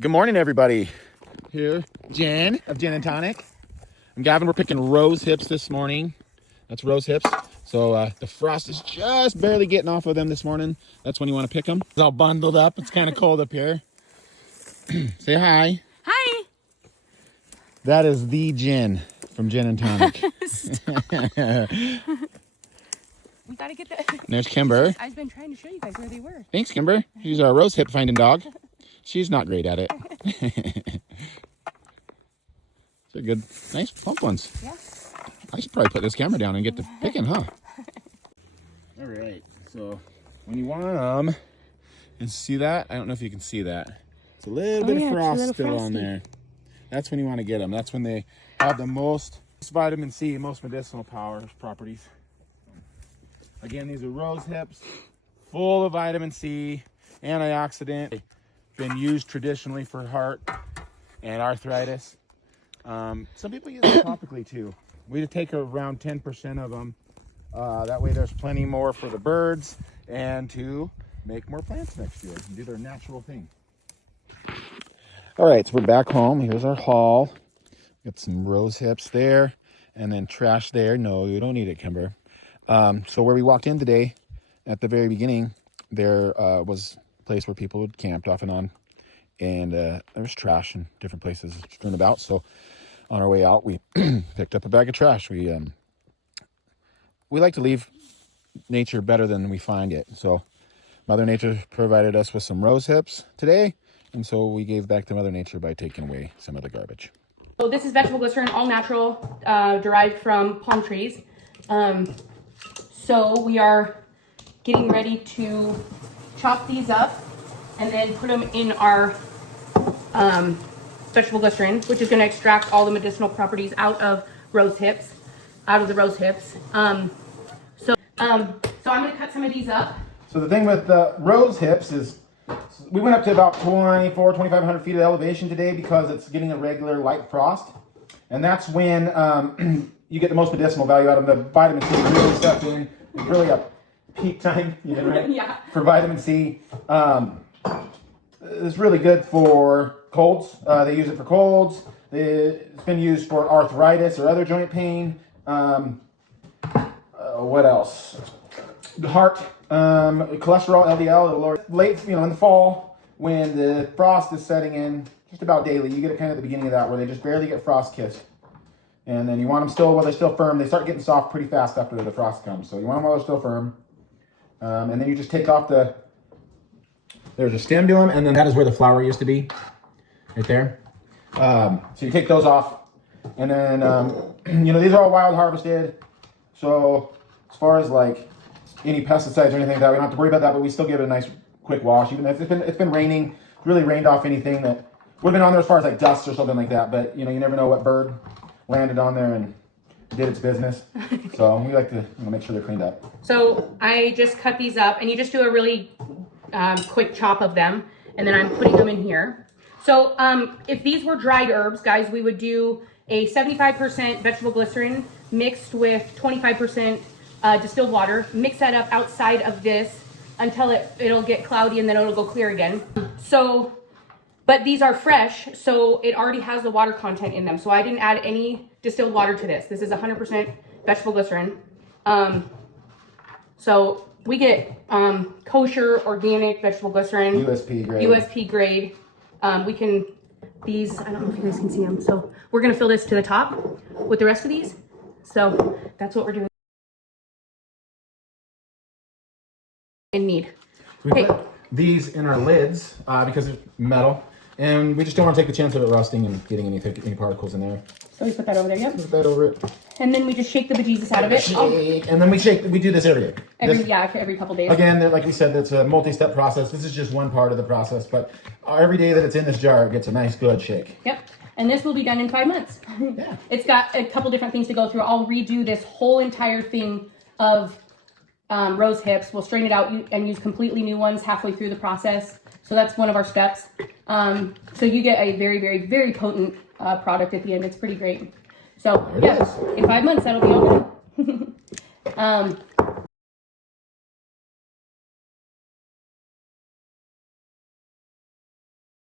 Good morning, everybody. Here, Jen of Jenn Tonic. I'm Gavin. We're picking rose hips this morning. That's rose hips. So the frost is just barely getting off of them this morning. That's when you want to pick them. It's all bundled up. It's kind of cold up here. Say hi. Hi. That is the Jen from Jenn Tonic. We gotta get that. There's Kimber. I've been trying to show you guys where they were. Thanks, Kimber. She's our rose hip finding dog. She's not great at it. They're good, nice plump ones. Yeah. I should probably put this camera down and get to picking, huh? All right, so when you want them, and see that? I don't know if you can see that. It's a little bit of frost still on there. That's when you want to get them. That's when they have the most vitamin C, most medicinal properties. Again, these are rose hips, full of vitamin C, antioxidant. Been used traditionally for heart and arthritis. Some people use it topically too. We take around 10% of them. That way there's plenty more for the birds and to make more plants next year and do their natural thing. All right, so we're back home. Here's our haul. Got some rose hips there and then trash there. No, you don't need it, Kimber. So where we walked in today, at the very beginning, there was a place where people had camped off and on. And there was trash in different places strewn about. So on our way out, we picked up a bag of trash. We like to leave nature better than we find it. So Mother Nature provided us with some rose hips today. And so we gave back to Mother Nature by taking away some of the garbage. So this is vegetable glycerin, all natural, derived from palm trees. So we are getting ready to chop these up and then put them in our vegetable glycerin, which is going to extract all the medicinal properties out of the rose hips. So I'm going to cut some of these up. So the thing with the rose hips is we went up to about 2,500 feet of elevation today because it's getting a regular light frost. And that's when you get the most medicinal value out of them. The vitamin C really stepped in. It's really a peak time, right? Yeah. For vitamin C. It's really good for colds. They use it for colds. It's been used for arthritis or other joint pain. What else? Heart, cholesterol, LDL. Late, in the fall when the frost is setting in, just about daily. You get it kind of at the beginning of that where they just barely get frost kissed. And then you want them still while they're still firm. They start getting soft pretty fast after the frost comes. So you want them while they're still firm. And then you just take off there's a stem to them, and then that is where the flower used to be, right there. So you take those off, and then, these are all wild harvested. So as far as like any pesticides or anything like that, we don't have to worry about that, but we still give it a nice quick wash. Even if it's been raining, it's really rained off anything that would have been on there as far as like dust or something like that. But, you never know what bird landed on there and did its business. So we like to make sure they're cleaned up. So I just cut these up, and you just do a really quick chop of them, and then I'm putting them in here. So if these were dried herbs, guys, we would do a 75% vegetable glycerin mixed with 25% distilled water. Mix that up outside of this until it'll get cloudy, and then it'll go clear again. So, but these are fresh, so it already has the water content in them. So I didn't add any distilled water to this. This is 100% vegetable glycerin. So we get kosher, organic vegetable glycerin. USP grade. USP grade. These, I don't know if you guys can see them. So we're going to fill this to the top with the rest of these. So that's what we're doing. In need. We put these in our lids because it's metal. And we just don't want to take the chance of it rusting and getting any particles in there. So we put that over there, yep. Put that over it. And then we just shake the bejesus out of it. Shake. And then we do this every day. Every couple days. Again, like we said, it's a multi-step process. This is just one part of the process, but every day that it's in this jar, it gets a nice good shake. Yep. And this will be done in 5 months. Yeah. It's got a couple different things to go through. I'll redo this whole entire thing of rose hips. We'll strain it out and use completely new ones halfway through the process. So that's one of our steps. So you get a very, very, very potent product at the end. It's pretty great. So yeah, in 5 months, that'll be all done.